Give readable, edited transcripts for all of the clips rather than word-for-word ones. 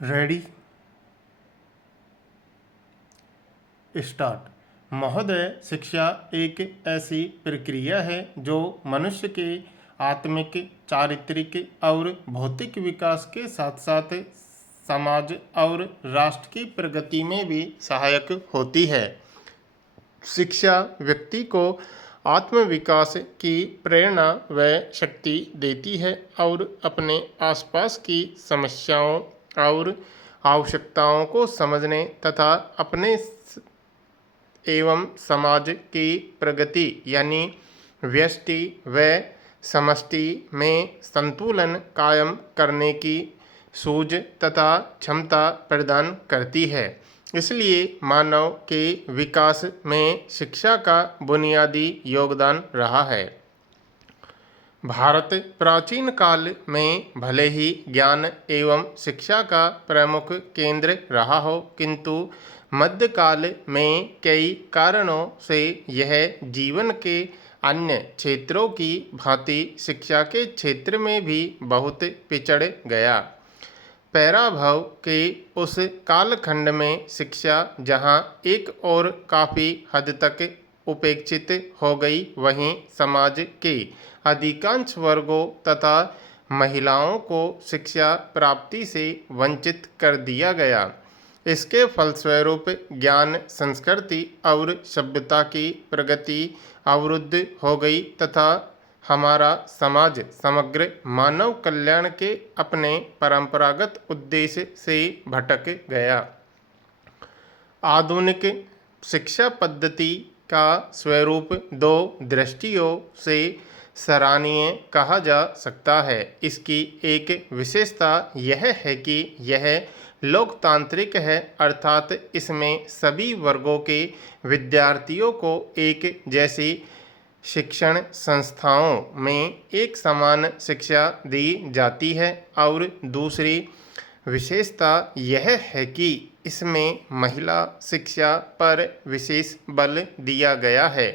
Ready start. महोदय, शिक्षा एक ऐसी प्रक्रिया है जो मनुष्य के आत्मिक, चारित्रिक और भौतिक विकास के साथ साथ समाज और राष्ट्र की प्रगति में भी सहायक होती है। शिक्षा व्यक्ति को आत्मविकास की प्रेरणा व शक्ति देती है और अपने आसपास की समस्याओं और आवश्यकताओं को समझने तथा अपने एवं समाज की प्रगति यानी व्यष्टि व समष्टि में संतुलन कायम करने की सूझ तथा क्षमता प्रदान करती है। इसलिए मानव के विकास में शिक्षा का बुनियादी योगदान रहा है। भारत प्राचीन काल में भले ही ज्ञान एवं शिक्षा का प्रमुख केंद्र रहा हो, किंतु मध्यकाल में कई कारणों से यह जीवन के अन्य क्षेत्रों की भांति शिक्षा के क्षेत्र में भी बहुत पिछड़ गया। पराभव के उस कालखंड में शिक्षा जहाँ एक और काफ़ी हद तक उपेक्षित हो गई, वहीं समाज के अधिकांश वर्गों तथा महिलाओं को शिक्षा प्राप्ति से वंचित कर दिया गया। इसके फलस्वरूप ज्ञान, संस्कृति और सभ्यता की प्रगति अवरुद्ध हो गई तथा हमारा समाज समग्र मानव कल्याण के अपने परंपरागत उद्देश्य से भटक गया। आधुनिक शिक्षा पद्धति का स्वरूप दो दृष्टियों से सराहनीय कहा जा सकता है। इसकी एक विशेषता यह है कि यह लोकतांत्रिक है, अर्थात इसमें सभी वर्गों के विद्यार्थियों को एक जैसी शिक्षण संस्थाओं में एक समान शिक्षा दी जाती है। और दूसरी विशेषता यह है कि इसमें महिला शिक्षा पर विशेष बल दिया गया है।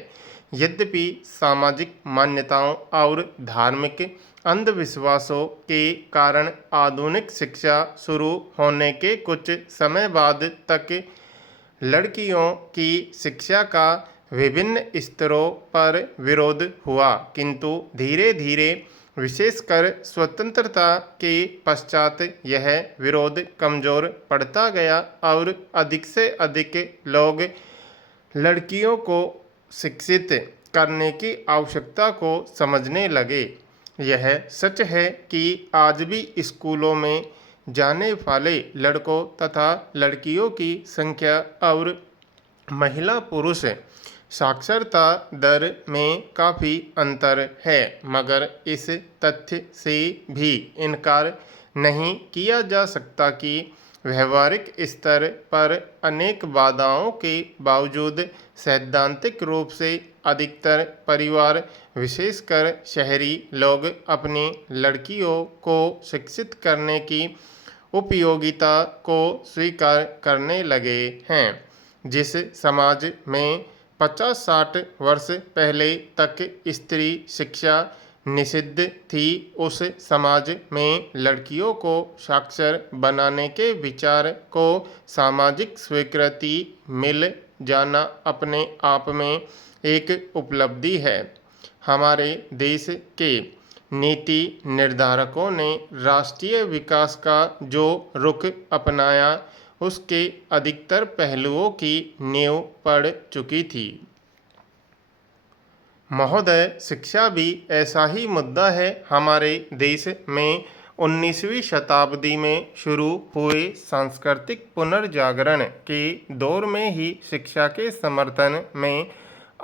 यद्यपि सामाजिक मान्यताओं और धार्मिक अंधविश्वासों के कारण आधुनिक शिक्षा शुरू होने के कुछ समय बाद तक लड़कियों की शिक्षा का विभिन्न स्तरों पर विरोध हुआ, किंतु धीरे धीरे विशेषकर स्वतंत्रता के पश्चात यह विरोध कमजोर पड़ता गया और अधिक से अधिक लोग लड़कियों को शिक्षित करने की आवश्यकता को समझने लगे। यह सच है कि आज भी स्कूलों में जाने वाले लड़कों तथा लड़कियों की संख्या और महिला पुरुष साक्षरता दर में काफ़ी अंतर है, मगर इस तथ्य से भी इनकार नहीं किया जा सकता कि व्यवहारिक स्तर पर अनेक बाधाओं के बावजूद सैद्धांतिक रूप से अधिकतर परिवार, विशेषकर शहरी लोग, अपनी लड़कियों को शिक्षित करने की उपयोगिता को स्वीकार करने लगे हैं। जिस समाज में 50-60 वर्ष पहले तक स्त्री शिक्षा निषिद्ध थी, उस समाज में लड़कियों को साक्षर बनाने के विचार को सामाजिक स्वीकृति मिल जाना अपने आप में एक उपलब्धि है। हमारे देश के नीति निर्धारकों ने राष्ट्रीय विकास का जो रुख अपनाया, उसके अधिकतर पहलुओं की नींव पड़ चुकी थी। महोदय, शिक्षा भी ऐसा ही मुद्दा है। हमारे देश में 19वीं शताब्दी में शुरू हुए सांस्कृतिक पुनर्जागरण के दौर में ही शिक्षा के समर्थन में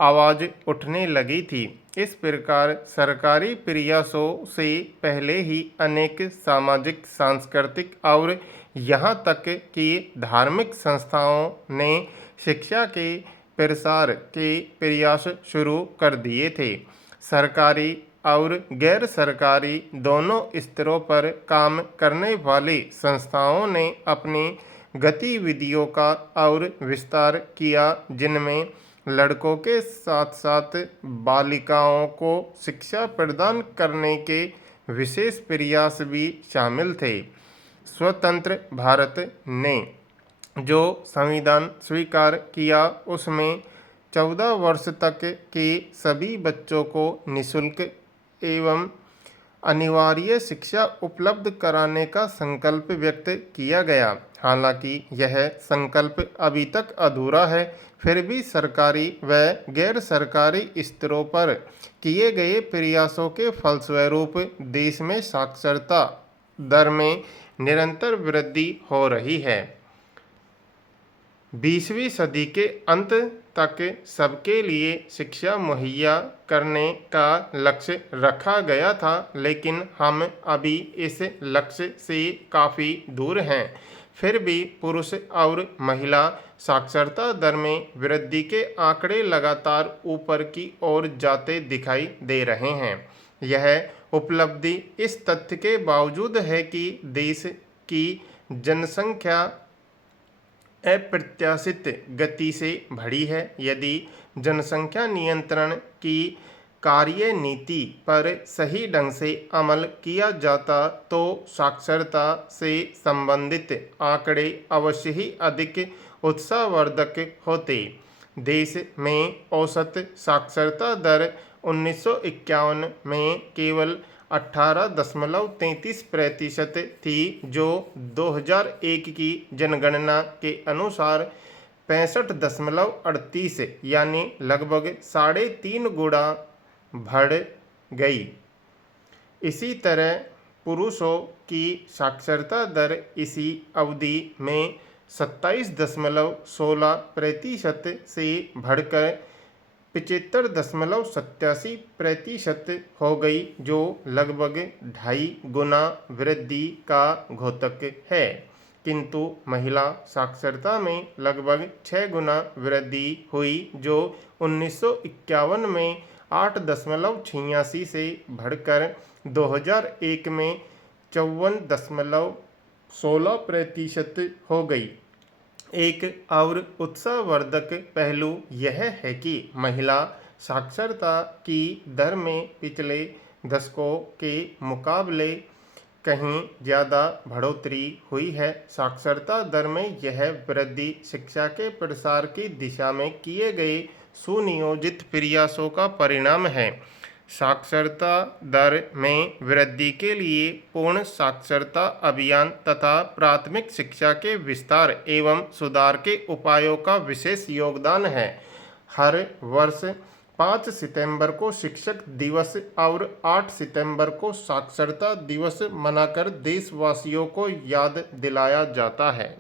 आवाज़ उठने लगी थी। इस प्रकार सरकारी प्रयासों से पहले ही अनेक सामाजिक, सांस्कृतिक और यहाँ तक कि धार्मिक संस्थाओं ने शिक्षा के प्रसार के प्रयास शुरू कर दिए थे। सरकारी और गैर सरकारी दोनों स्तरों पर काम करने वाली संस्थाओं ने अपनी गतिविधियों का और विस्तार किया, जिनमें लड़कों के साथ साथ बालिकाओं को शिक्षा प्रदान करने के विशेष प्रयास भी शामिल थे। स्वतंत्र भारत ने जो संविधान स्वीकार किया उसमें 14 वर्ष तक के सभी बच्चों को निःशुल्क एवं अनिवार्य शिक्षा उपलब्ध कराने का संकल्प व्यक्त किया गया। हालांकि यह संकल्प अभी तक अधूरा है, फिर भी सरकारी व गैर सरकारी स्तरों पर किए गए प्रयासों के फलस्वरूप देश में साक्षरता दर में निरंतर वृद्धि हो रही है। 20वीं सदी के अंत तक सबके लिए शिक्षा मुहैया करने का लक्ष्य रखा गया था, लेकिन हम अभी इस लक्ष्य से काफ़ी दूर हैं। फिर भी पुरुष और महिला साक्षरता दर में वृद्धि के आंकड़े लगातार ऊपर की ओर जाते दिखाई दे रहे हैं। यह उपलब्धि इस तथ्य के बावजूद है कि देश की जनसंख्या अप्रत्याशित गति से बढ़ी है। यदि जनसंख्या नियंत्रण की कार्यनीति पर सही ढंग से अमल किया जाता तो साक्षरता से संबंधित आंकड़े अवश्य ही अधिक उत्साहवर्धक होते। देश में औसत साक्षरता दर 1951 में केवल 18.33% थी, जो 2001 की जनगणना के अनुसार 65.38 यानी लगभग 3.5 गुना बढ़ गई। इसी तरह पुरुषों की साक्षरता दर इसी अवधि में 27.16% से बढ़कर 75.87% हो गई, जो लगभग 2.5 गुना वृद्धि का द्योतक है। किंतु महिला साक्षरता में लगभग 6 गुना वृद्धि हुई, जो 1951 में 8.86 से बढ़कर 2001 में 54.16% हो गई। एक और उत्साहवर्धक पहलू यह है कि महिला साक्षरता की दर में पिछले दशकों के मुकाबले कहीं ज़्यादा बढ़ोतरी हुई है। साक्षरता दर में यह वृद्धि शिक्षा के प्रसार की दिशा में किए गए सुनियोजित प्रयासों का परिणाम है। साक्षरता दर में वृद्धि के लिए पूर्ण साक्षरता अभियान तथा प्राथमिक शिक्षा के विस्तार एवं सुधार के उपायों का विशेष योगदान है। हर वर्ष 5 सितंबर को शिक्षक दिवस और 8 सितंबर को साक्षरता दिवस मनाकर देशवासियों को याद दिलाया जाता है।